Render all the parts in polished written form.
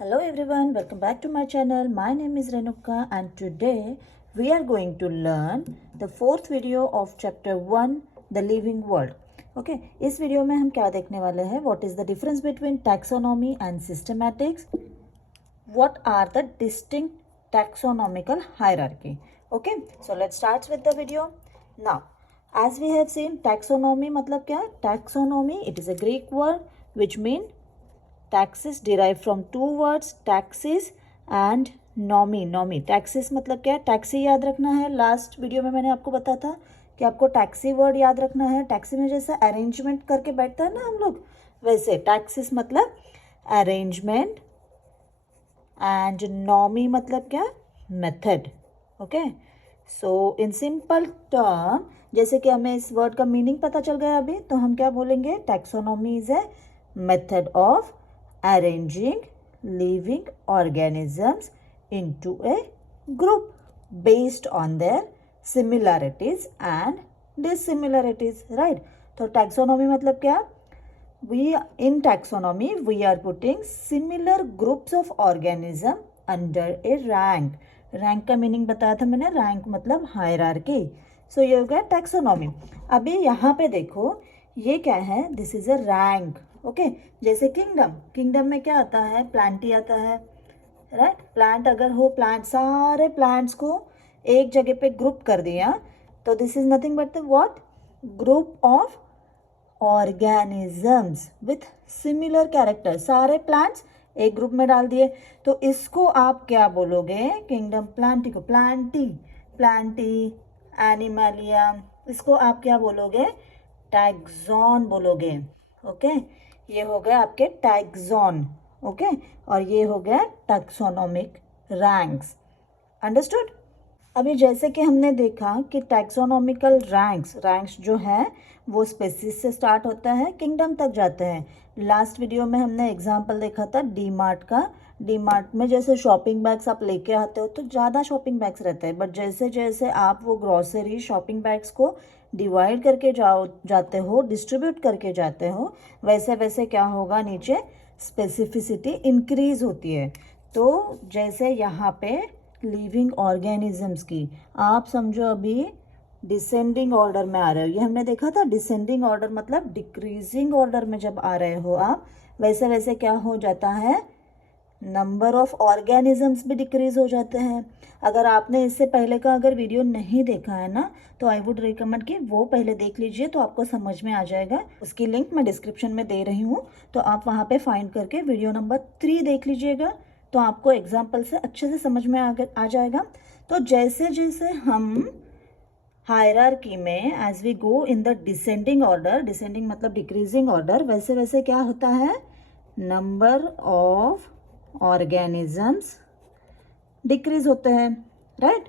Hello everyone, welcome back to my channel. My name is Renuka and today we are going to learn the fourth video of chapter 1, the living world. Okay, इस video में हम क्या देखने वाले हैं? What is the difference between taxonomy and systematics? What are the distinct taxonomical hierarchy? Okay, so let's start with the video. Now, as we have seen, taxonomy मतलब क्या? Taxonomy, it is a Greek word which means taxis derive from two words taxis and nomy. Nomy taxis मतलब क्या है? Taxi याद रखना है. Last video में मैंने आपको बताया था कि आपको टैक्सी वर्ड याद रखना है. टैक्सी में जैसे अरेंजमेंट करके बैठता है ना हम लोग, वैसे टैक्सेस मतलब अरेंजमेंट एंड नॉमी मतलब क्या? Method. Okay, so in simple term जैसे कि हमें इस वर्ड का मीनिंग पता चल गया अभी, तो हम क्या बोलेंगे? Taxonomy is a method of arranging living organisms into a group based on their similarities and dissimilarities, right? तो taxonomy मतलब क्या? In taxonomy we are putting similar groups of organism under a rank. Rank का meaning बताया था मैंने. Rank मतलब hierarchy. सो ये हो गया टैक्सोनॉमी. अभी यहाँ पे देखो, ये क्या है? This is a rank. Okay, जैसे किंगडम. किंगडम में क्या आता है? प्लांट ही आता है, राइट? प्लांट अगर हो, प्लांट सारे प्लांट्स को एक जगह पे ग्रुप कर दिया तो this is nothing but the what? Group of organisms with similar character. सारे प्लांट्स एक ग्रुप में डाल दिए तो इसको आप क्या बोलोगे? किंगडम प्लांटी को प्लांटी, प्लांटी एनिमलिया, इसको आप क्या बोलोगे? टैक्सॉन बोलोगे. ओके, ये हो गया आपके टैक्सॉन. ओके, और ये हो गया टैक्सोनॉमिक रैंक्स. अंडरस्टूड? अभी जैसे कि हमने देखा कि टैक्सोनॉमिकल रैंक्स जो है वो स्पेसीज से स्टार्ट होता है, किंगडम तक जाते हैं. लास्ट वीडियो में हमने एग्जांपल देखा था डी मार्ट का. डी मार्ट में जैसे शॉपिंग बैग्स आप लेके आते हो तो ज़्यादा शॉपिंग बैग्स रहते हैं, बट जैसे जैसे आप वो ग्रॉसरी शॉपिंग बैग्स को डिवाइड करके जाते हो, डिस्ट्रीब्यूट करके जाते हो, वैसे वैसे क्या होगा? नीचे स्पेसिफिसिटी इंक्रीज होती है. तो जैसे यहाँ पे लिविंग ऑर्गेनिजम्स की आप समझो अभी डिसेंडिंग ऑर्डर में आ रहे हो. ये हमने देखा था. डिसेंडिंग ऑर्डर मतलब डिक्रीजिंग ऑर्डर में जब आ रहे हो आप, वैसे वैसे क्या हो जाता है? नंबर ऑफ ऑर्गेनिजम्स भी डिक्रीज हो जाते हैं. अगर आपने इससे पहले का अगर वीडियो नहीं देखा है ना, तो आई वुड रिकमेंड कि वो पहले देख लीजिए, तो आपको समझ में आ जाएगा. उसकी लिंक मैं डिस्क्रिप्शन में दे रही हूँ, तो आप वहाँ पे फाइंड करके वीडियो नंबर 3 देख लीजिएगा, तो आपको एग्जाम्पल से अच्छे से समझ में आ जाएगा. तो जैसे जैसे हम हायरार्की में as we go in the descending order, descending मतलब डिक्रीजिंग ऑर्डर, वैसे वैसे क्या होता है? नंबर ऑफ ऑर्गेनिजम्स डिक्रीज होते हैं, राइट?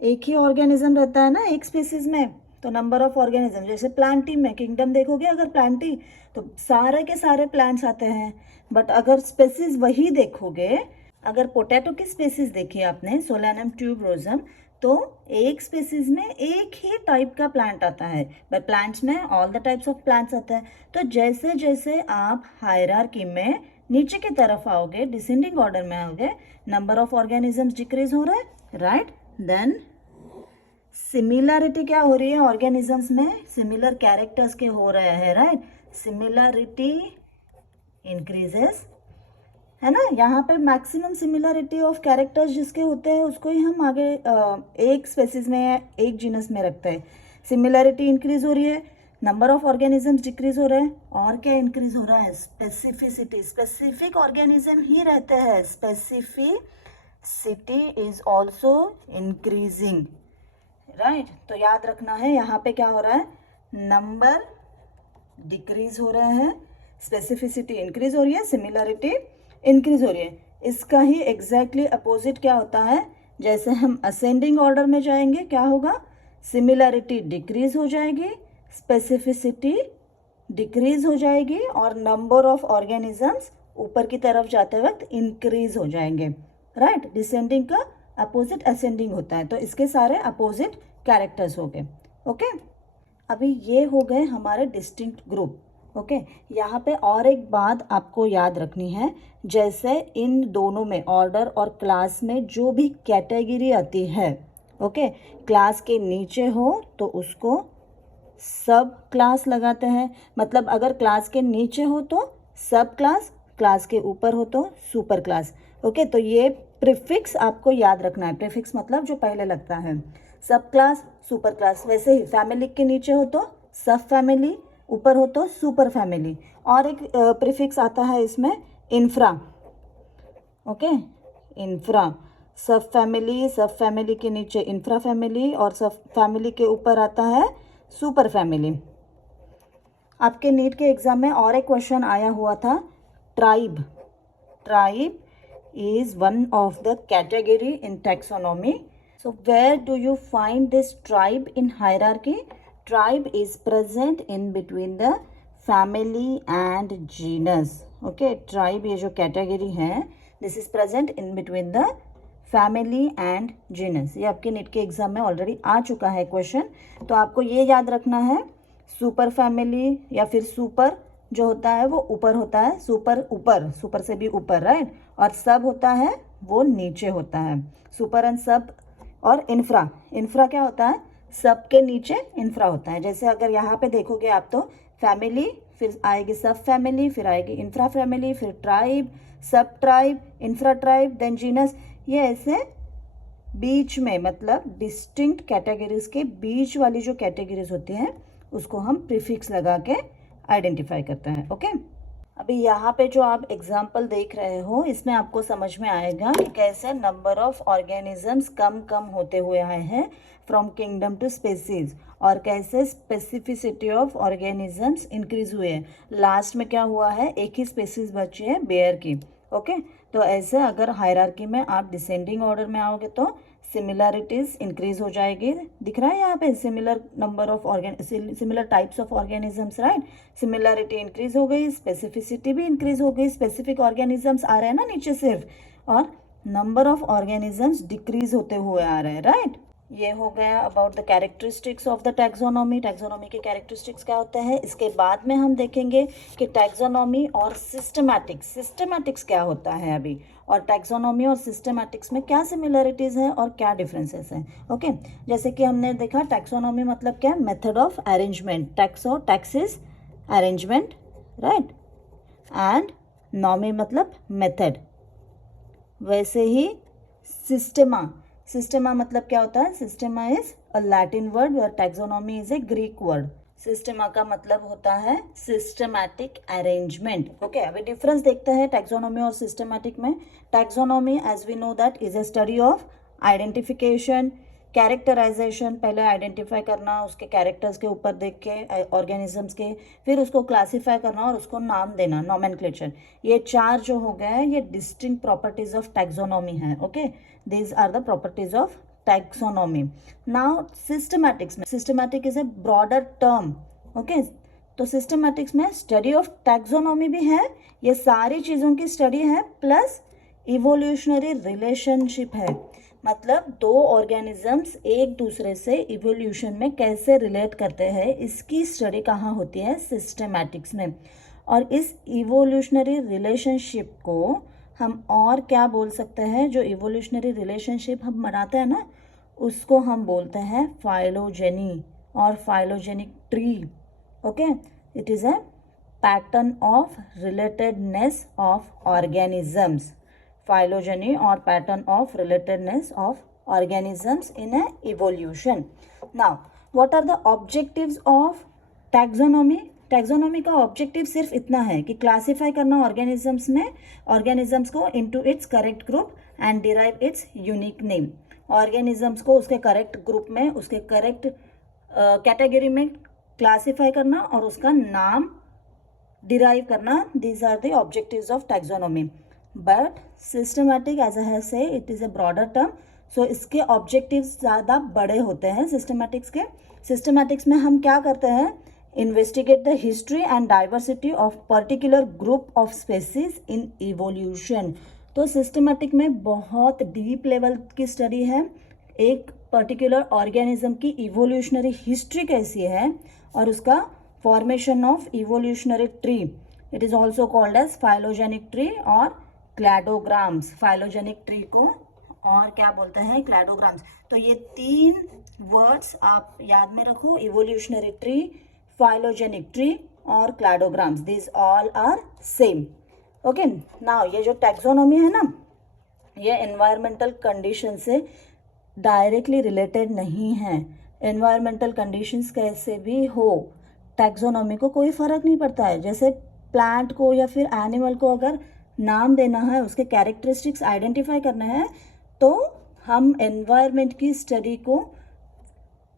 एक ही ऑर्गेनिज्म रहता है ना एक स्पीसीज में, तो नंबर ऑफ ऑर्गेनिज्म. जैसे प्लांटी में किंगडम देखोगे, अगर प्लांटी तो सारे के सारे प्लांट्स आते हैं, बट अगर स्पेसीज वही देखोगे, अगर पोटैटो की स्पेसीज देखी आपने, सोलानम ट्यूबरोसम, तो एक स्पेसीज में एक ही टाइप का प्लांट आता है, बट प्लांट्स में all the types of plants आता है. तो जैसे जैसे आप हायरार्की में नीचे की तरफ आओगे, डिसेंडिंग ऑर्डर में आओगे, नंबर ऑफ ऑर्गेनिजम्स डिक्रीज हो रहा है, राइट? देन सिमिलरिटी क्या हो रही है? ऑर्गेनिजम्स में सिमिलर कैरेक्टर्स के हो रहे हैं, राइट? सिमिलरिटी इंक्रीजेस, है ना? यहाँ पे मैक्सिमम सिमिलरिटी ऑफ कैरेक्टर्स जिसके होते हैं उसको ही हम आगे एक स्पेसीज में या एक जीनस में रखते हैं. सिमिलरिटी इंक्रीज हो रही है, नंबर ऑफ ऑर्गेनिजम्स डिक्रीज हो रहे हैं, और क्या इंक्रीज हो रहा है? स्पेसिफिसिटी. स्पेसिफिक ऑर्गेनिज्म ही रहते हैं. Specificity is also increasing, right? तो याद रखना है यहाँ पे क्या हो रहा है? नंबर डिक्रीज हो रहे हैं, स्पेसिफिसिटी इंक्रीज हो रही है, सिमिलरिटी इंक्रीज हो रही है. इसका ही एग्जैक्टली अपोजिट क्या होता है? जैसे हम असेंडिंग ऑर्डर में जाएंगे, क्या होगा? सिमिलरिटी डिक्रीज हो जाएगी, स्पेसिफिसिटी डिक्रीज हो जाएगी, और नंबर ऑफ ऑर्गेनिजम्स ऊपर की तरफ जाते वक्त इंक्रीज हो जाएंगे, राइट? डिसेंडिंग का अपोजिट असेंडिंग होता है, तो इसके सारे अपोजिट कैरेक्टर्स हो गए. ओके, अभी ये हो गए हमारे डिस्टिंक्ट ग्रुप. ओके यहाँ पे और एक बात आपको याद रखनी है, जैसे इन दोनों में ऑर्डर और क्लास में जो भी कैटेगरी आती है, ओके क्लास के नीचे हो तो उसको सब क्लास लगाते हैं, मतलब अगर क्लास के नीचे हो तो सब क्लास, क्लास के ऊपर हो तो सुपर क्लास। ओके तो ये प्रीफिक्स आपको याद रखना है, प्रीफिक्स मतलब जो पहले लगता है, सब क्लास सुपर क्लास। वैसे ही फैमिली के नीचे हो तो सब फैमिली, ऊपर हो तो सुपर फैमिली। और एक प्रीफिक्स आता है इसमें इंफ्रा, ओके इंफ्रा, सब फैमिली के नीचे इंफ्रा फैमिली और सब फैमिली के ऊपर आता है सुपर फैमिली। आपके नीट के एग्जाम में और एक क्वेश्चन आया हुआ था, tribe. Tribe is one of the category in taxonomy. So where do you find this tribe in hierarchy? Tribe is present in between the family and genus. Okay, tribe ये जो category है, this is present in between the family and genus. ये आपके NEET के exam में already आ चुका है question, तो आपको ये याद रखना है, सुपर फैमिली या फिर सुपर जो होता है वो ऊपर होता है, सुपर ऊपर, सुपर से भी ऊपर, राइट, और सब होता है वो नीचे होता है, सुपर एंड सब। और इंफ्रा, इंफ्रा क्या होता है, सब के नीचे इंफ्रा होता है। जैसे अगर यहाँ पे देखोगे आप तो फैमिली, फिर आएगी सब फैमिली, फिर आएगी इंफ्रा फैमिली, फिर tribe, sub tribe, infra tribe, then genus. ये ऐसे बीच में, मतलब डिस्टिंक्ट कैटेगरीज के बीच वाली जो कैटेगरीज होती हैं उसको हम प्रीफिक्स लगा के आइडेंटिफाई करते हैं। ओके अभी यहाँ पे जो आप एग्जाम्पल देख रहे हो इसमें आपको समझ में आएगा कि कैसे नंबर ऑफ ऑर्गेनिजम्स कम कम होते हुए आए हैं फ्रॉम किंगडम टू स्पेसीज, और कैसे स्पेसिफिसिटी ऑफ ऑर्गेनिजम्स इंक्रीज हुए हैं। लास्ट में क्या हुआ है, एक ही स्पेसीज बची है बेयर की। ओके तो ऐसे अगर हायरार्की में आप डिसेंडिंग ऑर्डर में आओगे तो सिमिलैरिटीज इंक्रीज हो जाएगी। दिख रहा है यहाँ पे similar number of similar types of organisms, right, similarity increase हो गई, स्पेसिफिसिटी भी इंक्रीज हो गई, स्पेसिफिक ऑर्गेनिजम्स आ रहे हैं ना नीचे सिर्फ, और नंबर ऑफ ऑर्गेनिजम्स डिक्रीज होते हुए आ रहे हैं, राइट। ये हो गया about the characteristics of the taxonomy. Taxonomy के कैरेक्टरिस्टिक्स क्या होते हैं, इसके बाद में हम देखेंगे कि टैक्सोनॉमी और सिस्टमैटिक्स क्या होता है अभी, और टैक्सोनॉमी और सिस्टमैटिक्स में क्या सिमिलरिटीज़ हैं और क्या डिफरेंसेस हैं। ओके जैसे कि हमने देखा टैक्सोनॉमी मतलब क्या, method of arrangement, taxis arrangement, right, and nomy मतलब मेथड। वैसे ही सिस्टेमा मतलब क्या होता है, systema is a Latin word और taxonomy is a Greek word. Systema का मतलब होता है सिस्टमैटिक अरेंजमेंट। ओके अभी डिफरेंस देखते हैं टैक्सोनॉमी और सिस्टमैटिक में। Taxonomy as we know that is a study of identification, characterization, पहले आइडेंटिफाई करना उसके कैरेक्टर्स के ऊपर देख के ऑर्गेनिजम्स के, फिर उसको क्लासीफाई करना और उसको नाम देना, नॉमेनक्लेचर। ये चार जो हो गए हैं ये डिस्टिंक्ट प्रॉपर्टीज ऑफ टैक्सोनॉमी है। Okay these are the properties of taxonomy. Now systematics में, systematic is a broader term. Okay तो सिस्टमैटिक्स में स्टडी ऑफ टैक्सोनॉमी भी है, ये सारी चीज़ों की स्टडी है, प्लस इवोल्यूशनरी रिलेशनशिप है, मतलब दो ऑर्गेनिजम्स एक दूसरे से इवोल्यूशन में कैसे रिलेट करते हैं, इसकी स्टडी कहाँ होती है, सिस्टमैटिक्स में। और इस इवोल्यूशनरी रिलेशनशिप को हम और क्या बोल सकते हैं, जो इवोल्यूशनरी रिलेशनशिप हम बनाते हैं ना उसको हम बोलते हैं फाइलोजेनी और phylogenic tree. Okay it is a pattern of relatedness of organisms, phylogeny or pattern of relatedness of organisms in a evolution. Now what are the objectives of taxonomy? Taxonomy का ऑब्जेक्टिव सिर्फ इतना है कि classify करना organisms में, organisms को into its correct group and derive it's unique name. Organisms को उसके करेक्ट ग्रुप में, उसके करेक्ट कैटेगरी में क्लासीफाई करना और उसका नाम डिराइव करना, these are the objectives of taxonomy. But systematic as I say it is a broader term, so इसके ऑब्जेक्टिव्स ज़्यादा बड़े होते हैं सिस्टमैटिक्स के। सिस्टमैटिक्स में हम क्या करते हैं, investigate the history and diversity of particular group of species in evolution. तो सिस्टमैटिक में बहुत डीप लेवल की स्टडी है, एक पर्टिकुलर ऑर्गेनिज्म की इवोल्यूशनरी हिस्ट्री कैसी है और उसका formation of evolutionary tree, it is also called as phylogenetic tree और क्लैडोग्राम्स। फाइलोजेनिक ट्री को और क्या बोलते हैं, क्लैडोग्राम्स। तो ये 3 वर्ड्स आप याद में रखो, इवोल्यूशनरी ट्री, फाइलोजेनिक ट्री और cladograms, this all are same. Okay, now ये जो टैक्सोनॉमी है ना, ये एनवायरमेंटल कंडीशन से डायरेक्टली रिलेटेड नहीं है। एनवायरमेंटल कंडीशंस कैसे भी हो, टैक्सोनॉमी को कोई फ़र्क नहीं पड़ता है। जैसे प्लांट को या फिर एनिमल को अगर नाम देना है, उसके कैरेक्टरिस्टिक्स आइडेंटिफाई करना है, तो हम एनवायरमेंट की स्टडी को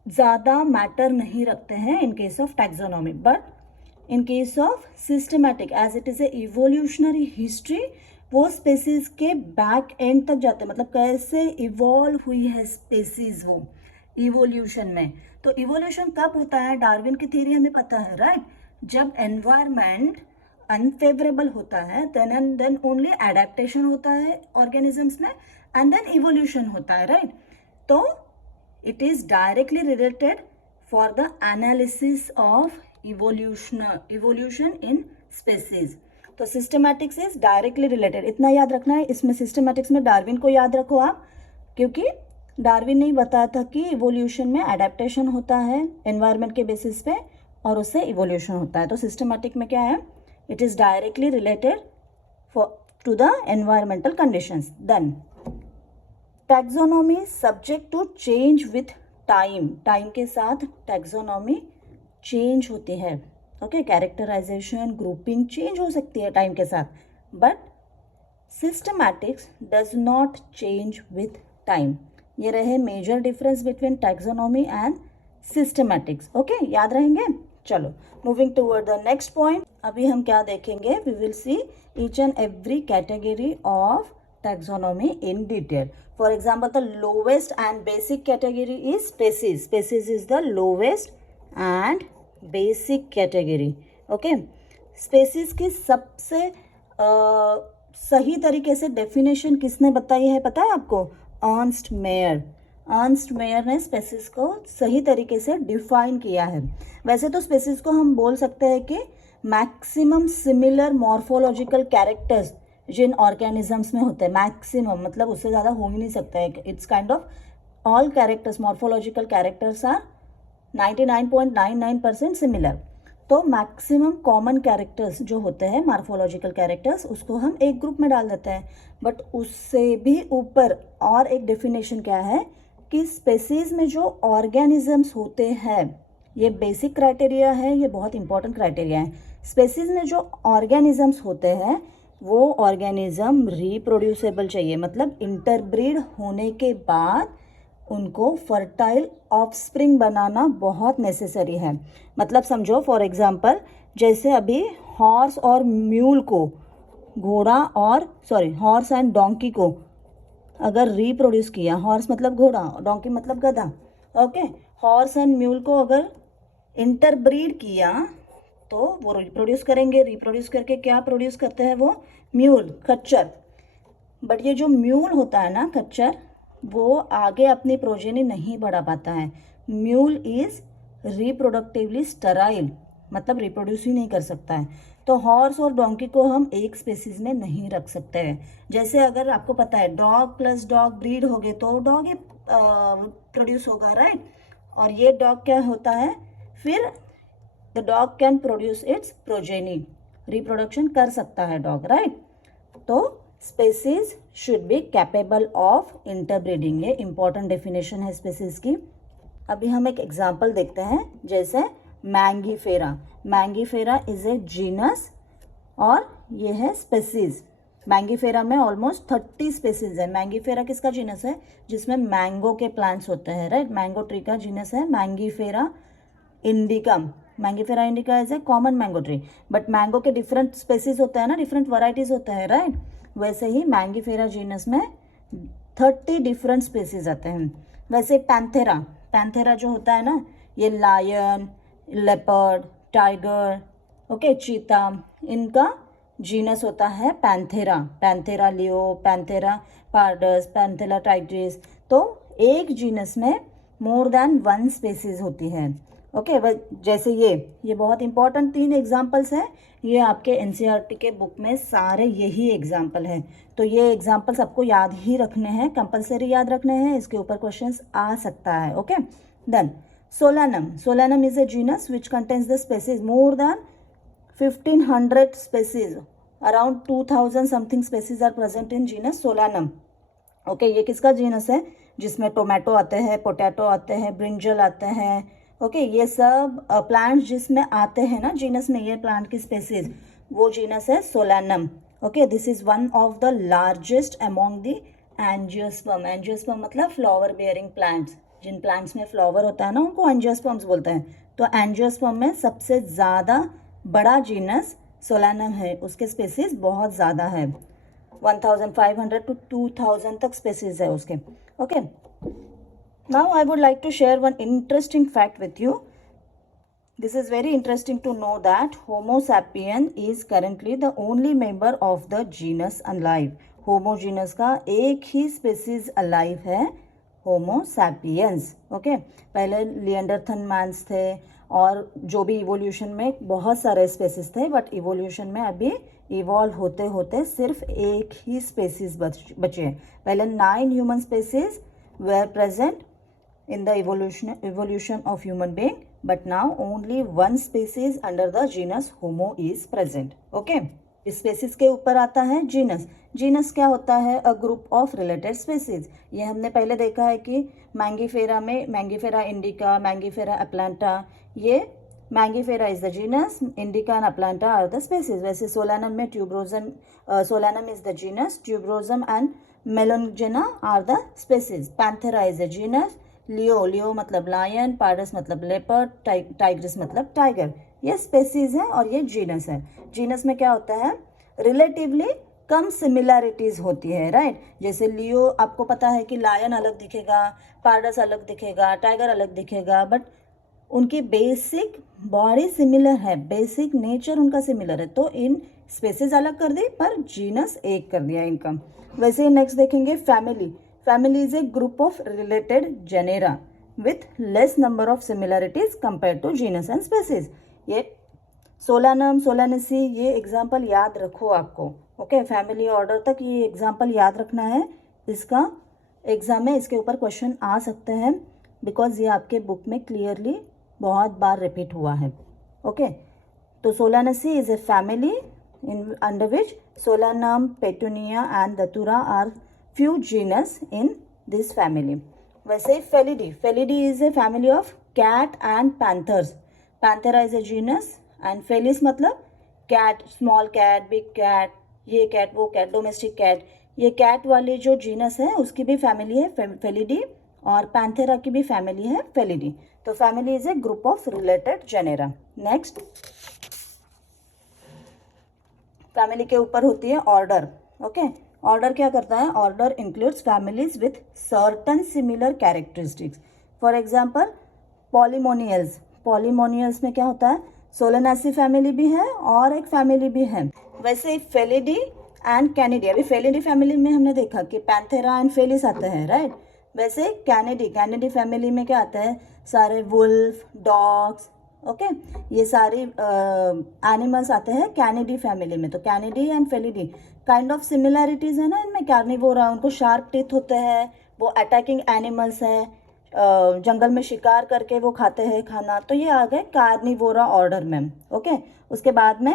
ज़्यादा मैटर नहीं रखते हैं in case of taxonomy. But in case of systematic, as it is a evolutionary history, वो स्पेसीज के बैक एंड तक जाते हैं, मतलब कैसे इवॉल्व हुई है स्पेसीज वो इवोल्यूशन में। तो इवोल्यूशन कब होता है, डार्विन की थ्योरी हमें पता है, राइट? जब एनवायरमेंट अनफेवरेबल होता है, then and then only adaptation होता है ऑर्गेनिजम्स में, एंड देन इवोल्यूशन होता है, राइट? तो it is directly related for the analysis of evolution in species. तो सिस्टमैटिक्स इज डायरेक्टली रिलेटेड, इतना याद रखना है। इसमें सिस्टमैटिक्स में डार्विन को याद रखो आप, क्योंकि डार्विन ने ही बताया था कि इवोल्यूशन में एडेप्टेशन होता है एनवायरनमेंट के बेसिस पे और उससे इवोल्यूशन होता है। तो सिस्टमैटिक में क्या है, it is directly related to the environmental conditions. Then taxonomy subject to change with time, time के साथ टैक्सोनॉमी चेंज होती है। ओके, कैरेक्टराइजेशन, ग्रुपिंग चेंज हो सकती है टाइम के साथ, but systematics does not change with time. ये रहे major difference between taxonomy and systematics. Okay, याद रहेंगे। चलो, moving toward the next point. अभी हम क्या देखेंगे, we will see each and every category of taxonomy in detail. For example, the lowest and basic category is species. Species is the lowest and basic category. Okay, species की सबसे सही तरीके से definition किसने बताई है पता है आपको? Ernst Mayr. अर्नस्ट मेयर ने स्पेसीज को सही तरीके से डिफाइन किया है। वैसे तो स्पेसीज को हम बोल सकते हैं कि मैक्सिमम सिमिलर मॉर्फोलॉजिकल कैरेक्टर्स जिन ऑर्गेनिजम्स में होते हैं, मैक्सिमम मतलब उससे ज़्यादा हो ही नहीं सकता है। It's kind of all characters, morphological characters are 99.99% similar. तो मैक्सिमम कॉमन कैरेक्टर्स जो होते हैं, मॉर्फोलॉजिकल कैरेक्टर्स, उसको हम एक ग्रुप में डाल देते हैं। बट उससे भी ऊपर और एक डेफिनेशन क्या है कि स्पेसीज में जो ऑर्गेनिजम्स होते हैं, ये बेसिक क्राइटेरिया है, ये बहुत इंपॉर्टेंट क्राइटेरिया है। स्पेसीज में जो ऑर्गेनिजम्स होते हैं वो ऑर्गेनिज्म रिप्रोड्यूसेबल चाहिए, मतलब इंटरब्रीड होने के बाद उनको फर्टाइल ऑफस्प्रिंग बनाना बहुत नेसेसरी है। मतलब समझो, फॉर एग्जांपल, जैसे अभी हॉर्स और म्यूल को, हॉर्स एंड डोंकी को अगर रिप्रोड्यूस किया, हॉर्स मतलब घोड़ा, डोंकी मतलब गधा, ओके, हॉर्स एंड म्यूल को अगर इंटरब्रीड किया तो वो रिप्रोड्यूस करेंगे। रिप्रोड्यूस करके क्या प्रोड्यूस करते हैं वो? म्यूल, खच्चर। बट ये जो म्यूल होता है ना, खच्चर, वो आगे अपनी प्रोजेनी नहीं बढ़ा पाता है। म्यूल इज रिप्रोडक्टिवली स्टराइल, मतलब रिप्रोड्यूस ही नहीं कर सकता है। तो हॉर्स और डोंकी को हम एक स्पेसीज में नहीं रख सकते हैं। जैसे अगर आपको पता है डॉग प्लस डॉग ब्रीड हो गए तो डॉग ही प्रोड्यूस होगा, राइट? और ये डॉग क्या होता है, फिर the dog can produce it's progeny, reproduction कर सकता है डॉग, राइट? तो species should be capable of interbreeding, ये इंपॉर्टेंट डेफिनेशन है स्पेसीज की। अभी हम एक एग्जांपल देखते हैं, जैसे Mangifera. Mangifera is a genus और ये है स्पेसीज। मैंगीफेरा में ऑलमोस्ट 30 स्पेसीज है। मैंगीफेरा किसका जीनस है? जिसमें मैंगो के प्लांट्स होते हैं, राइट? मैंगो ट्री का जीनस है Mangifera इंडिकम। Mangifera indica is a common mango tree, but mango के डिफरेंट स्पेसीज होते हैं ना, डिफरेंट वैरायटीज होते हैं, राइट? वैसे ही मैंगीफेरा जीनस में 30 डिफरेंट स्पेसीज आते हैं। वैसे पैंथेरा, पैंथेरा जो होता है ना, ये लायन, लेपर्ड, टाइगर, ओके, चीता, इनका जीनस होता है Panthera. Panthera leo, Panthera pardus, Panthera Tigris. तो एक जीनस में मोर देन 1 स्पेसीज होती है। ओके जैसे ये बहुत इंपॉर्टेंट 3 एग्जाम्पल्स हैं, ये आपके एनसीईआरटी के बुक में सारे यही एग्जाम्पल हैं। तो ये एग्जाम्पल्स आपको याद ही रखने हैं, कंपलसरी याद रखने हैं, इसके ऊपर क्वेश्चंस आ सकता है। Okay then Solanum is a genus which contains the species more than 1500 species, around 2000 something species are present in genus Solanum. Okay ये किसका जीनस है? जिसमें टोमेटो आते हैं, पोटैटो आते हैं, ब्रिंजल आते हैं। ओके ये सब प्लांट्स जिसमें आते हैं ना जीनस में, ये प्लांट की स्पेसीज, वो जीनस है solanum. Okay this is one of the largest among the angiosperm. Angiosperm मतलब फ्लावर बेयरिंग प्लांट्स, जिन प्लांट्स में फ्लावर होता है ना उनको एंजियोस्पर्म्स बोलते हैं। तो एंजियोस्पर्म में सबसे ज़्यादा बड़ा जीनस सोलानम है, उसके स्पेसीज बहुत ज़्यादा है, 1500 to 2000 तक स्पेसीज है उसके। Okay now I would like to share one interesting fact with you. This is very interesting to know that Homo sapien is currently the only member of the genus alive. Homo genus का एक ही species alive है, Homo sapiens. Okay? पहले लिएंडरथन men's थे और जो भी evolution में बहुत सारे स्पेसीज थे, बट इवोल्यूशन में अभी इवॉल्व होते होते सिर्फ एक ही स्पेसीज बचे हैं। पहले 9 human species were present in the evolution of human being, but now only one species under the genus Homo is present. Okay, इस स्पेसीज के ऊपर आता है जीनस। जीनस क्या होता है? A group of related species. ये हमने पहले देखा है कि मैंगीफेरा में मैंगीफेरा इंडिका, मैंगीफेरा अप्लांटा, ये Mangifera is the genus, indica and अप्लांटा आर द स्पेसीज। वैसे सोलानम में tuberosum, Solanum is the genus, tuberosum and melongena are the species. Panthera is the genus, leo मतलब लायन, पार्डस मतलब leopard, tigris मतलब tiger. ये species है और ये जीनस है। जीनस में क्या होता है? रिलेटिवली कम सिमिलैरिटीज होती है, राइट? जैसे लियो आपको पता है कि लायन अलग दिखेगा, पार्डस अलग दिखेगा, टाइगर अलग दिखेगा, बट उनकी बेसिक बॉडी सिमिलर है, बेसिक नेचर उनका सिमिलर है। तो इन स्पेसीज अलग कर दी पर जीनस एक कर दिया इनका। वैसे नेक्स्ट देखेंगे family. Family is a group of related genera with less number of similarities compare to genus and species. ये सोलानम, सोलानेसी, ये एग्जाम्पल याद रखो आपको। ओके फैमिली ऑर्डर तक ये एग्जाम्पल याद रखना है, इसका एग्जाम में इसके ऊपर क्वेश्चन आ सकते हैं, बिकॉज ये आपके बुक में क्लियरली बहुत बार रिपीट हुआ है। ओके तो Solanaceae is a family in under which Solanum, Petunia and Datura are few genus in this family. वैसे Felidae, Felidae is a family of cat and panthers. Panthera is a genus and Felis मतलब cat, small cat, big cat, ये cat वो cat, domestic cat। ये cat वाली जो genus है उसकी भी फैमिली है Felidae और Panthera की भी फैमिली है Felidae। तो family is a group of related genera. Next family के ऊपर होती है ऑर्डर। ओके ऑर्डर क्या करता है? Order includes families with certain similar characteristics. For example Polemoniales. Polemoniales में क्या होता है? सोलेनासी फैमिली भी है और एक फैमिली भी है। वैसे फेलिडी एंड कैनिडी, अभी फेलिडी फैमिली में हमने देखा कि पैंथेरा एंड फेलिस आते हैं, राइट? वैसे कैनिडी फैमिली में क्या आता है? सारे वुल्फ, डॉग्स, ओके ये सारी एनिमल्स आते हैं कैनिडी फैमिली में। तो Canidae and Felidae kind of similarities है ना इनमें। कार्निवोरा, उनको शार्प टीथ होते हैं, वो अटैकिंग एनिमल्स है, जंगल में शिकार करके वो खाते हैं खाना। तो ये आ गए कार्निवोरा ऑर्डर में। ओके उसके बाद में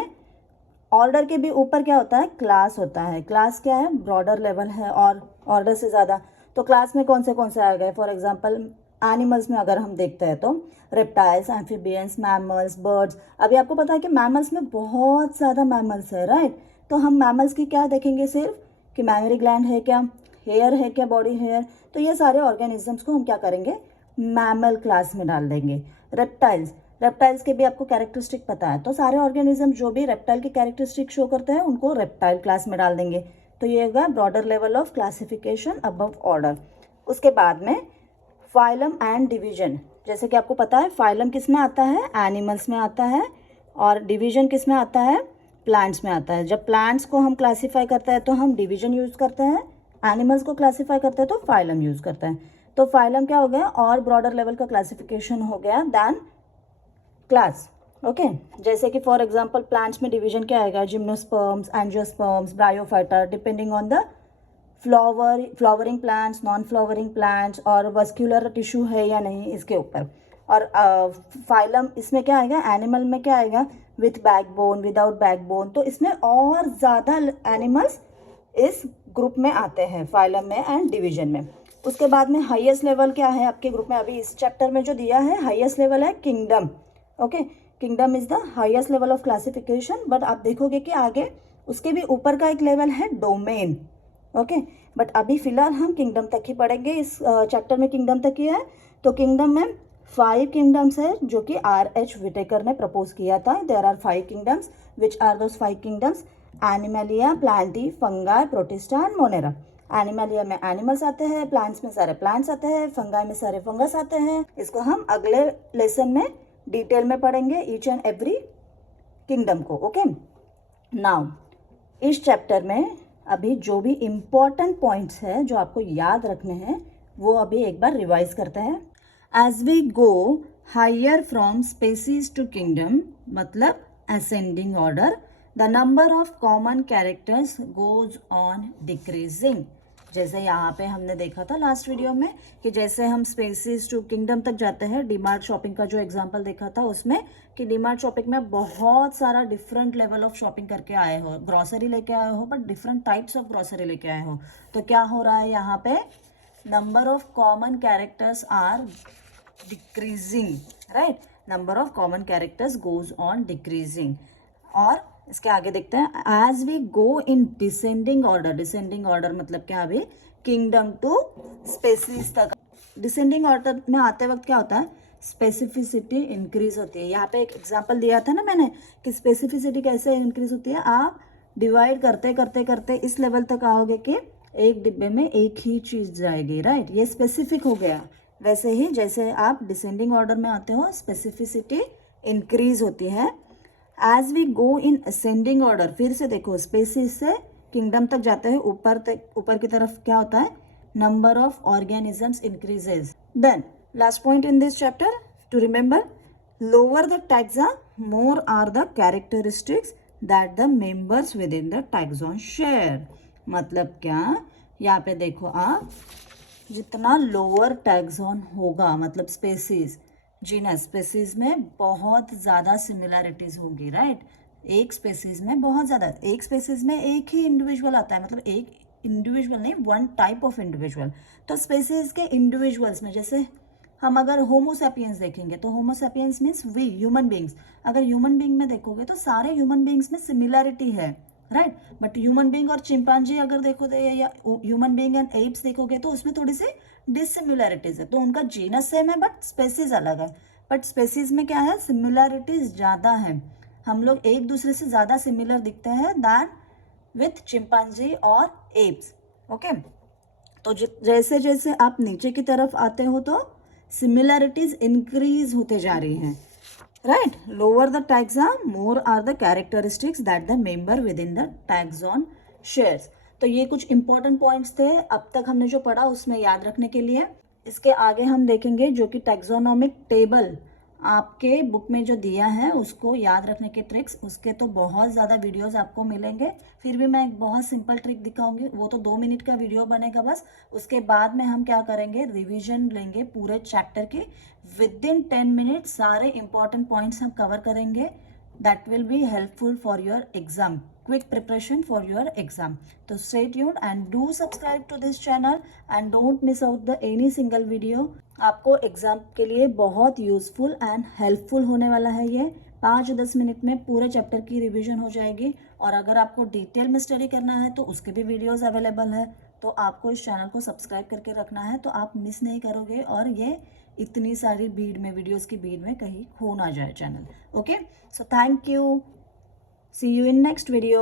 ऑर्डर के भी ऊपर क्या होता है? क्लास होता है। क्लास क्या है? ब्रॉडर लेवल है और ऑर्डर से ज़्यादा। तो क्लास में कौन से आ गए? फॉर एग्जाम्पल एनिमल्स में अगर हम देखते हैं तो रेप्टाइल्स, एम्फीबियंस, मैमल्स, बर्ड्स। अभी आपको पता है कि मैमल्स में बहुत ज़्यादा मैमल्स है, राइट? तो हम मैमल्स की क्या देखेंगे? सिर्फ कि मैमरी ग्लैंड है क्या, हेयर है क्या, बॉडी हेयर। तो ये सारे ऑर्गेनिजम्स को हम क्या करेंगे? मैमल क्लास में डाल देंगे। रेप्टाइल्स के भी आपको कैरेक्टरिस्टिक पता है, तो सारे ऑर्गेनिज्म जो भी रेप्टाइल के कैरेक्टरिस्टिक शो करते हैं उनको रेप्टाइल क्लास में डाल देंगे। तो ये होगा broader level of classification above order. उसके बाद में फाइलम एंड डिवीजन। जैसे कि आपको पता है फाइलम किस में आता है? एनिमल्स में आता है, और डिवीजन किस में आता है? प्लांट्स में आता है। जब प्लांट्स को हम क्लासीफाई करते हैं तो हम डिवीजन यूज़ करते हैं, एनिमल्स को क्लासीफाई करते हैं तो फाइलम यूज़ करते हैं। तो फाइलम क्या हो गया? और ब्रॉडर लेवल का क्लासिफिकेशन हो गया दैन क्लास। ओके, जैसे कि फॉर एग्जांपल प्लांट्स में डिवीजन क्या आएगा, gymnosperms, angiosperms, bryophyta, depending on the flowering plants, non flowering plants और वस्क्यूलर टिश्यू है या नहीं इसके ऊपर। और फाइलम इसमें क्या आएगा, एनिमल में क्या आएगा, विथ बैकबोन, विदाउट बैकबोन। तो इसमें और ज़्यादा एनिमल्स इस ग्रुप में आते हैं, फाइलम में एंड डिवीजन में। उसके बाद में हाईएस्ट लेवल क्या है आपके ग्रुप में, अभी इस चैप्टर में जो दिया है हाईएस्ट लेवल है kingdom. Okay, kingdom is the highest level of classification, but आप देखोगे कि आगे उसके भी ऊपर का एक लेवल है डोमेन। ओके, बट अभी फिलहाल हम किंगडम तक ही पढ़ेंगे, इस चैप्टर में किंगडम तक ही है। तो किंगडम में 5 किंगडम्स है जो कि R.H. विटेकर ने प्रपोज किया था। There are 5 kingdoms, which are those 5 kingdoms, Animalia, Plantae, Fungi, Protista and Monera. Animalia में एनिमल्स आते हैं, प्लांट्स में सारे प्लांट्स आते हैं, फंगाई में सारे फंगस आते हैं। इसको हम अगले लेसन में डिटेल में पढ़ेंगे, ईच एंड एवरी किंगडम को। ओके, नाउ इस चैप्टर में अभी जो भी इम्पॉर्टेंट पॉइंट्स है जो आपको याद रखने हैं वो अभी एक बार रिवाइज करते हैं। As we go higher from species to kingdom, मतलब ascending order, the number of common characters goes on decreasing. जैसे यहाँ पे हमने देखा था लास्ट वीडियो में कि जैसे हम स्पेसीज टू किंगडम तक जाते हैं, डीमार्ट शॉपिंग का जो एग्जांपल देखा था उसमें कि डीमार्ट शॉपिंग में बहुत सारा डिफरेंट लेवल ऑफ शॉपिंग करके आए हो, ग्रॉसरी लेके आए हो, but different types of grocery लेके आए हो। तो क्या हो रहा है यहाँ पे, number of common characters are decreasing, right, number of common characters goes on decreasing. और इसके आगे देखते हैं, as we go in descending order, descending order मतलब क्या, अभी किंगडम टू स्पेसीज तक। डिसेंडिंग ऑर्डर में आते वक्त क्या होता है, स्पेसिफिसिटी इंक्रीज होती है। यहाँ पे एक एग्जांपल दिया था ना मैंने कि स्पेसिफिसिटी कैसे इंक्रीज होती है, आप डिवाइड करते करते करते इस लेवल तक आओगे कि एक डिब्बे में एक ही चीज जाएगी, राइट, ये स्पेसिफिक हो गया। वैसे ही जैसे आप डिसेंडिंग ऑर्डर में आते हो, स्पेसिफिसिटी इंक्रीज होती है। As we go in ascending order, फिर से देखो स्पेसीज से किंगडम तक जाते हैं, ऊपर की तरफ क्या होता है, number of organisms increases. Then last point in this chapter to remember, lower the taxa more are the characteristics that the members within the taxon share. मतलब क्या, यहाँ पे देखो आप, जितना लोअर टैक्सॉन होगा मतलब स्पेसीज, जीनस, स्पेसीज में बहुत ज़्यादा सिमिलैरिटीज होंगी, राइट, एक स्पेसीज में बहुत ज़्यादा, एक स्पेसीज में एक ही इंडिविजुअल आता है, मतलब एक इंडिविजुअल नहीं, वन टाइप ऑफ इंडिविजुअल। तो स्पेसीज के इंडिविजुअल्स में जैसे हम अगर होमोसैपियंस देखेंगे तो Homo sapiens means we human beings, अगर ह्यूमन बींग में देखोगे तो सारे ह्यूमन बींग्स में सिमिलैरिटी है, राइट, बट ह्यूमन बींग और चिंपांजी अगर देखोगे या ह्यूमन बींग एंड एप्स देखोगे तो उसमें थोड़ी सी डिसिमिलैरिटीज है। तो उनका जीनस सेम है बट स्पेसीज अलग है, बट स्पेसीज में क्या है, सिमिलैरिटीज ज़्यादा है, हम लोग एक दूसरे से ज़्यादा सिमिलर दिखते हैं दैन विथ चिंपांजी और एप्स। ओके, तो जैसे जैसे आप नीचे की तरफ आते हो तो सिमिलैरिटीज इंक्रीज होते जा रही हैं, right, lower the taxa more are the characteristics that the member within the taxon shares. तो ये कुछ इंपॉर्टेंट पॉइंट्स थे अब तक हमने जो पढ़ा उसमें याद रखने के लिए। इसके आगे हम देखेंगे जो कि टैक्सोनॉमिक टेबल आपके बुक में जो दिया है उसको याद रखने के ट्रिक्स, उसके तो बहुत ज़्यादा वीडियोस आपको मिलेंगे, फिर भी मैं एक बहुत सिंपल ट्रिक दिखाऊंगी, वो तो 2 मिनट का वीडियो बनेगा बस। उसके बाद में हम क्या करेंगे, रिवीजन लेंगे पूरे चैप्टर की, विद इन 10 मिनट सारे इंपॉर्टेंट पॉइंट्स हम कवर करेंगे। That will be helpful for your exam, quick preparation for your exam. So stay tuned and do subscribe to this channel and don't miss out the any single video. आपको exam के लिए बहुत useful and helpful होने वाला है ये। 5-10 minute में पूरे चैप्टर की रिवीजन हो जाएगी, और अगर आपको डिटेल में स्टडी करना है तो उसके भी वीडियोस अवेलेबल है। तो आपको इस चैनल को सब्सक्राइब करके रखना है तो आप मिस नहीं करोगे, और ये इतनी सारी भीड़ में, वीडियोस की भीड़ में कहीं खो ना जाए channel. Okay, so thank you, see you in next video.